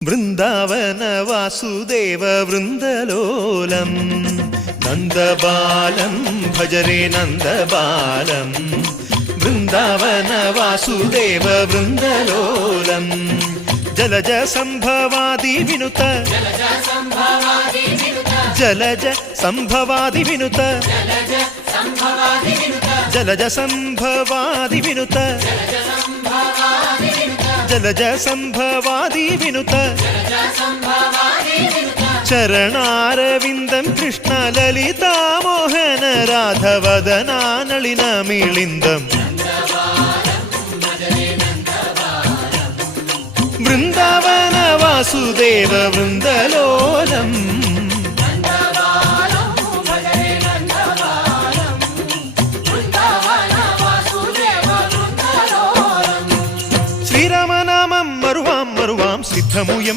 Vrindavana Vasudeva വൃന്ദലോലം നന്ദബാലം ഭജരേ നന്ദബാലം Vrindavana Vasudeva വൃന്ദലോലം Jalaja സംഭവാദി വിനുത Jalaja സംഭവാദി വിനുത Jalaja സംഭവാദി വിനുത Jalaja സംഭവാദി വിനുത ചരണാരവിന്ദം Krishna Lalita Mohana രാധവദനാനളിന മിളിന്ദം Vrindavana Vasudeva വൃന്ദലോലം శ్రీరామనామం మరువాం సిద్ధముయం